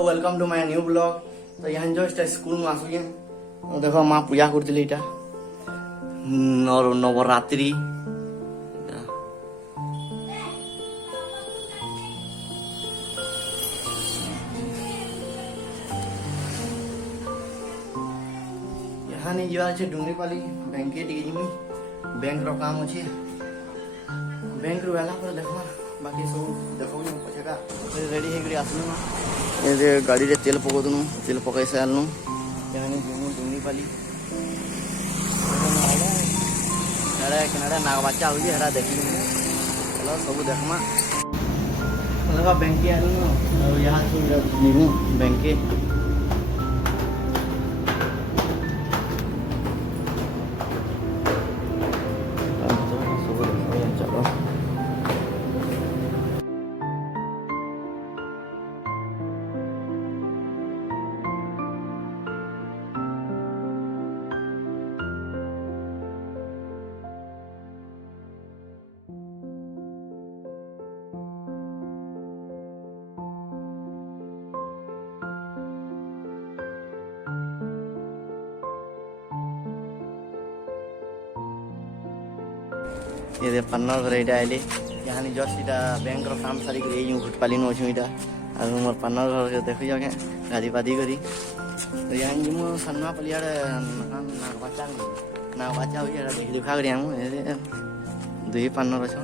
Welcome to my new blog. तो यहाँ just school में आसुए देख माँ पूजा करती और नवरात्रि यहाँ नहीं जा डुंगरीपाली बैंक जी बैंक काम अच्छे बैंक रू आला पर देखो बाकी सब देखो पछेका रेडी है आसलु ये गाड़ी रे तेल पकोदनु तेल पकाई सारनु यहाँ डुंगरीपाली कनाडा नागबाचा हो देख चलो सब देखमा देखा बैंक आलू यहाँ बैंक ये पन्ना घर आइले यहाँ जस्ट इटा बैंक काम सारी घुटपाली नु अच्छे इटा मोर पन्ना घर देख गाड़ी पादी करी तो यहाँ जी सन्नापली नागबाचा हो देख देखा करी दुई पन्ना अच्छ